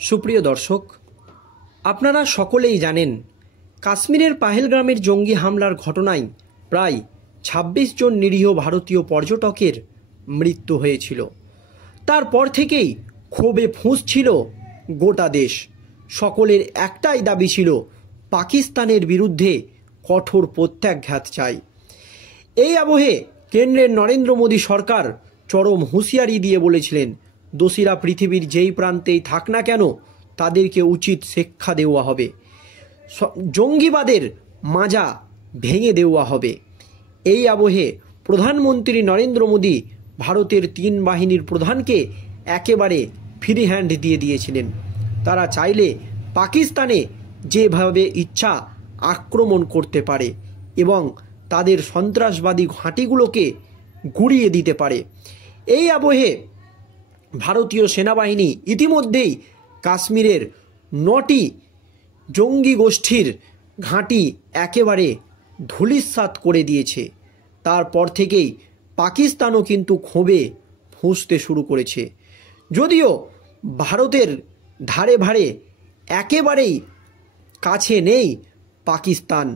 সুপ্রিয় দর্শক, আপনারা সকলেই জানেন কাশ্মীরের পাহেলগ্রামের জঙ্গি হামলার ঘটনায় প্রায় ২৬ জন নিরীহ ভারতীয় পর্যটকের মৃত্যু হয়েছিল। তারপর থেকেই ক্ষোভে ফুঁসছিল গোটা দেশ। সকলের একটাই দাবি ছিল পাকিস্তানের বিরুদ্ধে কঠোর প্রত্যাঘাত চাই। এই আবহে কেন্দ্রের নরেন্দ্র মোদী সরকার চরম হুঁশিয়ারি দিয়ে বলেছিলেন, দোষীরা পৃথিবীর যেই প্রান্তেই থাক না কেন তাদেরকে উচিত শিক্ষা দেওয়া হবে, জঙ্গিবাদের মাজা ভেঙে দেওয়া হবে। এই আবহে প্রধানমন্ত্রী নরেন্দ্র মোদী ভারতের ৩ বাহিনীর প্রধানকে একেবারে ফ্রি হ্যান্ড দিয়ে দিয়েছিলেন। তারা চাইলে পাকিস্তানে যেভাবে ইচ্ছা আক্রমণ করতে পারে এবং তাদের সন্ত্রাসবাদী ঘাঁটিগুলোকে গুঁড়িয়ে দিতে পারে। এই আবহে ভারতীয় সেনাবাহিনী ইতিমধ্যেই কাশ্মীরের ৯টি জঙ্গি গোষ্ঠীর ঘাঁটি একেবারে ধূলিসাৎ করে দিয়েছে। তারপর থেকেই পাকিস্তানও কিন্তু ক্ষোভে ফুঁসতে শুরু করেছে। যদিও ভারতের ধারে ভারে একেবারেই কাছে নেই পাকিস্তান,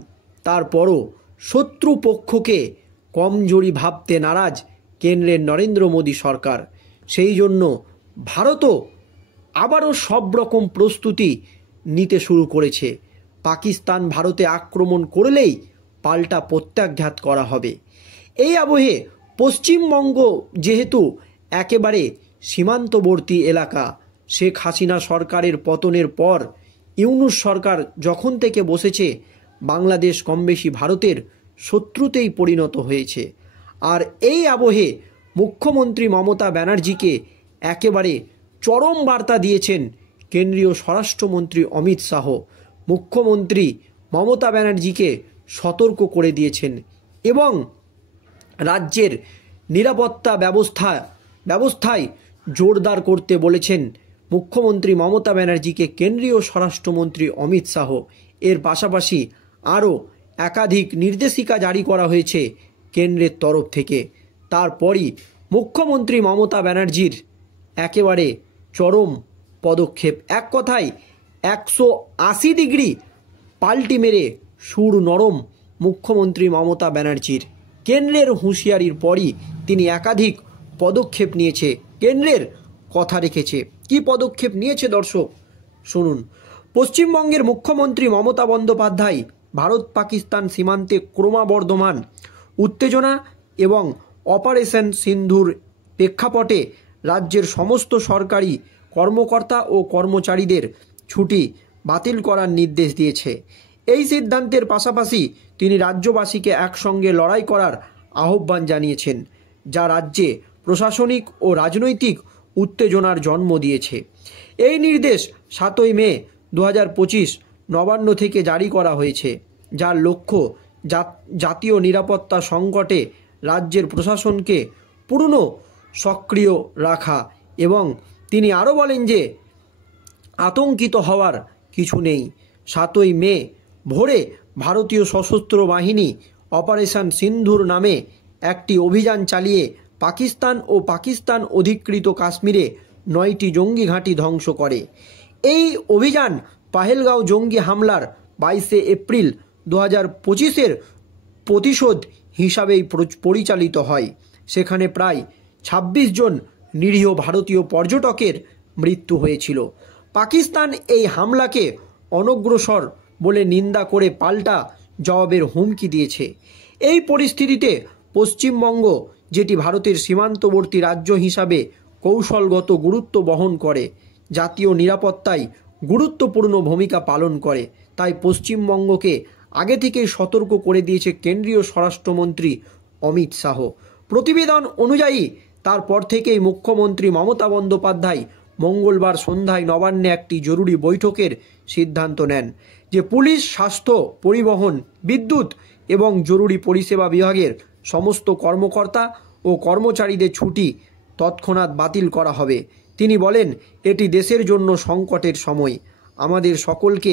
তারপরও শত্রু পক্ষকে কমজোরি ভাবতে নারাজ কেন্দ্রের নরেন্দ্র মোদী সরকার। সেই জন্য ভারতও আবারও সব রকম প্রস্তুতি নিতে শুরু করেছে। পাকিস্তান ভারতে আক্রমণ করলেই পাল্টা প্রত্যাঘাত করা হবে। এই আবহে পশ্চিমবঙ্গ যেহেতু একেবারে সীমান্তবর্তী এলাকা, শেখ হাসিনা সরকারের পতনের পর ইউনূস সরকার যখন থেকে বসেছে, বাংলাদেশ কমবেশি ভারতের শত্রুতেই পরিণত হয়েছে। আর এই আবহে মুখ্যমন্ত্রী মমতা ব্যানার্জিকে একেবারে চরম বার্তা দিয়েছেন কেন্দ্রীয় স্বরাষ্ট্রমন্ত্রী অমিত শাহ। মুখ্যমন্ত্রী মমতা ব্যানার্জিকে সতর্ক করে দিয়েছেন এবং রাজ্যের নিরাপত্তা ব্যবস্থায় জোরদার করতে বলেছেন মুখ্যমন্ত্রী মমতা ব্যানার্জিকে কেন্দ্রীয় স্বরাষ্ট্রমন্ত্রী অমিত শাহ। এর পাশাপাশি আরও একাধিক নির্দেশিকা জারি করা হয়েছে কেন্দ্রের তরফ থেকে। তারপরই মুখ্যমন্ত্রী মমতা ব্যানার্জির একেবারে চরম পদক্ষেপ। এক কথায় ১৮০ ডিগ্রি পাল্টি মেরে সুর নরম মুখ্যমন্ত্রী মমতা ব্যানার্জির। কেন্দ্রের হুঁশিয়ারির পরই তিনি একাধিক পদক্ষেপ নিয়েছে, কেন্দ্রের কথা রেখেছে। কি পদক্ষেপ নিয়েছে দর্শক শুনুন। পশ্চিমবঙ্গের মুখ্যমন্ত্রী মমতা বন্দ্যোপাধ্যায় ভারত পাকিস্তান সীমান্তে ক্রমবর্ধমান উত্তেজনা এবং অপারেশন সিন্ধুর প্রেক্ষাপটে রাজ্যের সমস্ত সরকারি কর্মকর্তা ও কর্মচারীদের ছুটি বাতিল করার নির্দেশ দিয়েছে। এই সিদ্ধান্তের পাশাপাশি তিনি রাজ্যবাসীকে একসঙ্গে লড়াই করার আহ্বান জানিয়েছেন, যা রাজ্যে প্রশাসনিক ও রাজনৈতিক উত্তেজনার জন্ম দিয়েছে। এই নির্দেশ ৭ই মে ২০২৫ নবান্ন থেকে জারি করা হয়েছে, যার লক্ষ্য জাতীয় নিরাপত্তা সংকটে রাজ্যের প্রশাসনকে পূর্ণ সক্রিয় রাখা। এবং তিনি আরও বলেন যে আতঙ্কিত হওয়ার কিছু নেই। ৭ই মে ভোরে ভারতীয় সশস্ত্র বাহিনী অপারেশন সিন্ধুর নামে একটি অভিযান চালিয়ে পাকিস্তান ও পাকিস্তান অধিকৃত কাশ্মীরে ৯টি জঙ্গি ঘাঁটি ধ্বংস করে। এই অভিযান পাহেলগাঁও জঙ্গি হামলার ২২শে এপ্রিল ২০২৫-এর প্রতিশোধ হিসাবেই পরিচালিত হয়। সেখানে প্রায় ২৬ জন নিরীহ ভারতীয় পর্যটকের মৃত্যু হয়েছিল। পাকিস্তান এই হামলাকে অনগ্রসর বলে নিন্দা করে পাল্টা জবাবের হুমকি দিয়েছে। এই পরিস্থিতিতে পশ্চিমবঙ্গ, যেটি ভারতের সীমান্তবর্তী রাজ্য হিসাবে কৌশলগত গুরুত্ব বহন করে, জাতীয় নিরাপত্তায় গুরুত্বপূর্ণ ভূমিকা পালন করে, তাই পশ্চিমবঙ্গকে আগে থেকেই সতর্ক করে দিয়েছে কেন্দ্রীয় স্বরাষ্ট্রমন্ত্রী অমিত শাহ। প্রতিবেদন অনুযায়ী তারপর থেকেই মুখ্যমন্ত্রী মমতা বন্দ্যোপাধ্যায় মঙ্গলবার সন্ধ্যায় নবান্নে একটি জরুরি বৈঠকের সিদ্ধান্ত নেন যে পুলিশ, স্বাস্থ্য, পরিবহন, বিদ্যুৎ এবং জরুরি পরিষেবা বিভাগের সমস্ত কর্মকর্তা ও কর্মচারীদের ছুটি তৎক্ষণাৎ বাতিল করা হবে। তিনি বলেন, এটি দেশের জন্য সংকটের সময়, আমাদের সকলকে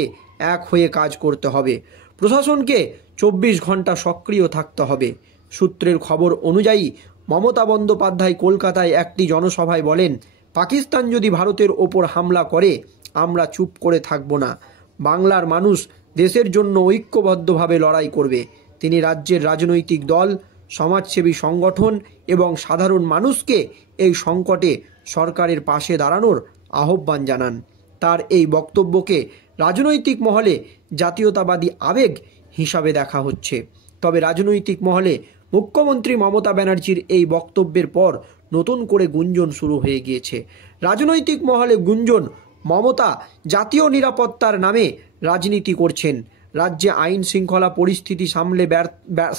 এক হয়ে কাজ করতে হবে, প্রশাসনকে ২৪ ঘন্টা সক্রিয় থাকতে হবে। সূত্রের খবর অনুযায়ী মমতা বন্দ্যোপাধ্যায় কলকাতায় একটি জনসভায় বলেন, পাকিস্তান যদি ভারতের ওপর হামলা করে আমরা চুপ করে থাকব না। বাংলার মানুষ দেশের জন্য ঐক্যবদ্ধভাবে লড়াই করবে। তিনি রাজ্যের রাজনৈতিক দল, সমাজসেবী সংগঠন এবং সাধারণ মানুষকে এই সংকটে সরকারের পাশে দাঁড়ানোর আহ্বান জানান। তার এই বক্তব্যকে রাজনৈতিক মহলে জাতীয়তাবাদী আবেগ হিসাবে দেখা হচ্ছে। তবে রাজনৈতিক মহলে মুখ্যমন্ত্রী মমতা ব্যানার্জির এই বক্তব্যের পর নতুন করে গুঞ্জন শুরু হয়ে গিয়েছে। রাজনৈতিক মহলে গুঞ্জন, মমতা জাতীয় নিরাপত্তার নামে রাজনীতি করছেন। রাজ্যে আইন শৃঙ্খলা পরিস্থিতি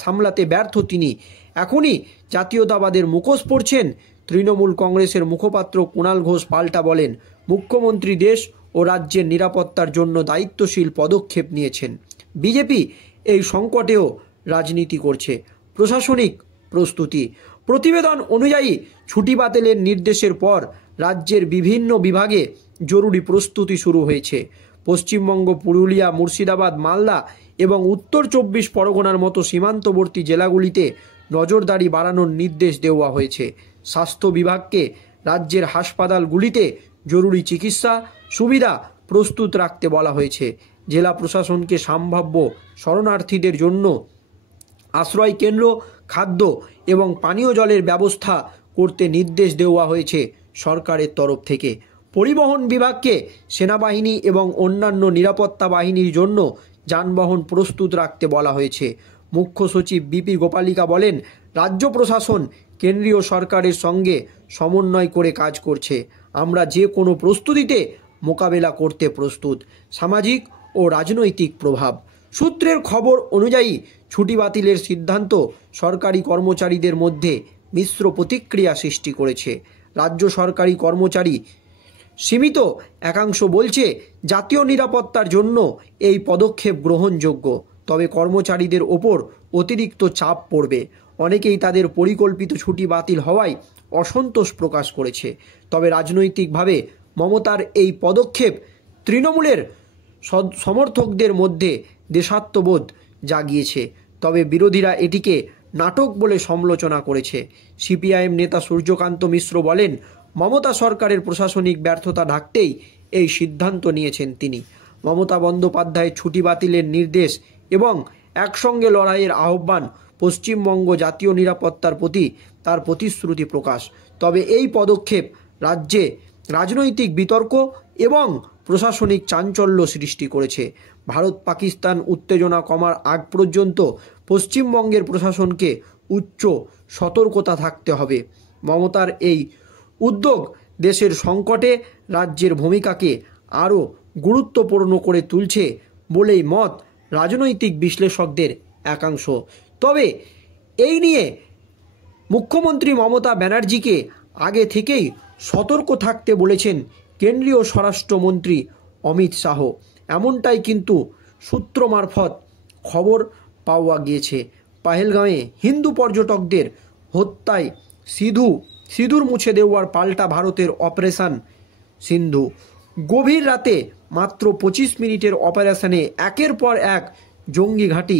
সামলাতে ব্যর্থ তিনি এখনই জাতীয়তাবাদের মুখোশ পড়ছেন। তৃণমূল কংগ্রেসের মুখপাত্র কুণাল ঘোষ পাল্টা বলেন, মুখ্যমন্ত্রী দেশ ও রাজ্যের নিরাপত্তার জন্য দায়িত্বশীল পদক্ষেপ নিয়েছেন। বিজেপি এই সংকটেও রাজনীতি করছে। প্রশাসনিক প্রস্তুতি। প্রতিবেদন অনুযায়ী ছুটি বাতিলের নির্দেশের পর রাজ্যের বিভিন্ন বিভাগে জরুরি প্রস্তুতি শুরু হয়েছে। পশ্চিমবঙ্গ, পুরুলিয়া, মুর্শিদাবাদ, মালদা এবং উত্তর 24 পরগনার মতো সীমান্তবর্তী জেলাগুলিতে নজরদারি বাড়ানোর নির্দেশ দেওয়া হয়েছে। স্বাস্থ্য বিভাগকে রাজ্যের হাসপাতালগুলিতে জরুরি চিকিৎসা সুবিধা প্রস্তুত রাখতে বলা হয়েছে। জেলা প্রশাসনকে সম্ভাব্য শরণার্থীদের জন্য আশ্রয় কেন্দ্র, খাদ্য এবং পানীয় জলের ব্যবস্থা করতে নির্দেশ দেওয়া হয়েছে সরকারের তরফ থেকে। পরিবহন বিভাগকে সেনাবাহিনী এবং অন্যান্য নিরাপত্তা বাহিনীর জন্য যানবাহন প্রস্তুত রাখতে বলা হয়েছে। মুখ্য সচিব বিপি গোপালিকা বলেন, রাজ্য প্রশাসন কেন্দ্রীয় সরকারের সঙ্গে সমন্বয় করে কাজ করছে। আমরা যে কোনো প্রস্তুতিতে মোকাবেলা করতে প্রস্তুত। সামাজিক ও রাজনৈতিক প্রভাব। সূত্রের খবর অনুযায়ী ছুটি বাতিলের সিদ্ধান্ত সরকারি কর্মচারীদের মধ্যে মিশ্র প্রতিক্রিয়া সৃষ্টি করেছে। রাজ্য সরকারি কর্মচারী সীমিত একাংশ বলছে জাতীয় নিরাপত্তার জন্য এই পদক্ষেপ গ্রহণযোগ্য, তবে কর্মচারীদের ওপর অতিরিক্ত চাপ পড়বে। অনেকেই তাদের পরিকল্পিত ছুটি বাতিল হওয়ায় অসন্তোষ প্রকাশ করেছে। তবে রাজনৈতিকভাবে মমতার এই পদক্ষেপ তৃণমূলের সমর্থকদের মধ্যে দেশাত্মবোধ জাগিয়েছে। তবে বিরোধীরা এটিকে নাটক বলে সমালোচনা করেছে। সিপিআইএম নেতা সূর্যকান্ত মিশ্র বলেন, মমতা সরকারের প্রশাসনিক ব্যর্থতা ঢাকতেই এই সিদ্ধান্ত নিয়েছেন তিনি। মমতা বন্দ্যোপাধ্যায়ের ছুটি বাতিলের নির্দেশ এবং একসঙ্গে লড়াইয়ের আহ্বান পশ্চিমবঙ্গ জাতীয় নিরাপত্তার প্রতি তার প্রতিশ্রুতি প্রকাশ। তবে এই পদক্ষেপ রাজ্যে রাজনৈতিক বিতর্ক এবং প্রশাসনিক চাঞ্চল্য সৃষ্টি করেছে। ভারত পাকিস্তান উত্তেজনা কমার আগ পর্যন্ত পশ্চিমবঙ্গের প্রশাসনকে উচ্চ সতর্কতা থাকতে হবে। মমতার এই উদ্যোগ দেশের সংকটে রাজ্যের ভূমিকাকে আরও গুরুত্বপূর্ণ করে তুলছে বলেই মত রাজনৈতিক বিশ্লেষকদের একাংশ। তবে এই নিয়ে মুখ্যমন্ত্রী মমতা ব্যানার্জিকে আগে থেকেই সতর্ক থাকতে বলেছেন কেন্দ্রীয় স্বরাষ্ট্রমন্ত্রী অমিত শাহ। এমনটাই কিন্তু সূত্র মারফত খবর পাওয়া গিয়েছে। পাহেলগাঁওয়ে হিন্দু পর্যটকদের হত্যায় সিঁদুর মুছে দেওয়ার পাল্টা ভারতের অপারেশন সিন্ধু। গভীর রাতে মাত্র 25 মিনিটের অপারেশনে একের পর এক জঙ্গি ঘাঁটি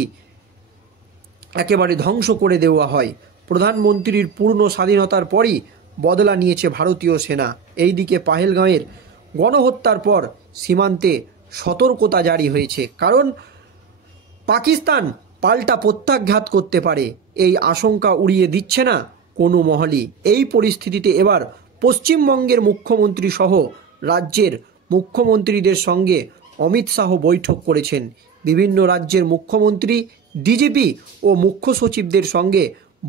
একেবারে ধ্বংস করে দেওয়া হয়। প্রধানমন্ত্রীর পূর্ণ স্বাধীনতার পরই বদলা নিয়েছে ভারতীয় সেনা। এইদিকে পাহেলগাঁওয়ের গণহত্যার পর সীমান্তে সতর্কতা জারি হয়েছে, কারণ পাকিস্তান পাল্টা প্রত্যাঘাত করতে পারে। এই আশঙ্কা উড়িয়ে দিচ্ছে না কোনো মহলই। এই পরিস্থিতিতে এবার পশ্চিমবঙ্গের মুখ্যমন্ত্রী সহ রাজ্যের মুখ্যমন্ত্রীদের সঙ্গে অমিত শাহ বৈঠক করেছেন। বিভিন্ন রাজ্যের মুখ্যমন্ত্রী, ডিজিপি ও মুখ্য সচিবদের সঙ্গে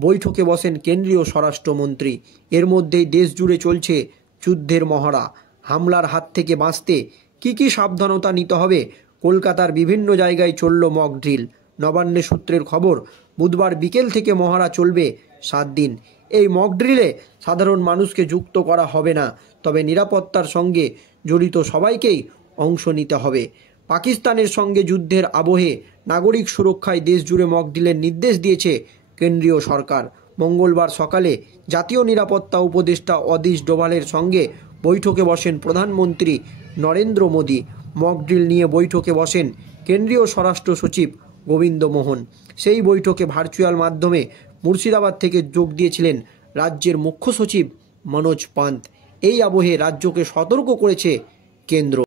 বৈঠকে বসেন কেন্দ্রীয় স্বরাষ্ট্রমন্ত্রী। এর মধ্যেই দেশ জুড়ে চলছে যুদ্ধের মহড়া। হামলার হাত থেকে বাঁচতে কী সাবধানতা নিতে হবে, কলকাতার বিভিন্ন জায়গায় চলল মক ড্রিল। নবান্নের সূত্রের খবর, বুধবার বিকেল থেকে মহড়া চলবে 7 দিন। এই মক ড্রিলে সাধারণ মানুষকে যুক্ত করা হবে না, তবে নিরাপত্তার সঙ্গে জড়িত সবাইকেই অংশ নিতে হবে। পাকিস্তানের সঙ্গে যুদ্ধের আবহে নাগরিক সুরক্ষায় দেশ জুড়ে মক ড্রিলের নির্দেশ দিয়েছে কেন্দ্রীয় সরকার। মঙ্গলবার সকালে জাতীয় নিরাপত্তা উপদেষ্টা অদিশ ডোভালের সঙ্গে বৈঠকে বসেন প্রধানমন্ত্রী নরেন্দ্র মোদী। মক ড্রিল নিয়ে বৈঠকে বসেন কেন্দ্রীয় স্বরাষ্ট্র সচিব গোবিন্দ মোহন। সেই বৈঠকে ভার্চুয়াল মাধ্যমে মুর্শিদাবাদ থেকে যোগ দিয়েছিলেন রাজ্যের মুখ্য সচিব মনোজ পান্ত। এই আবহে রাজ্যকে সতর্ক করেছে কেন্দ্র।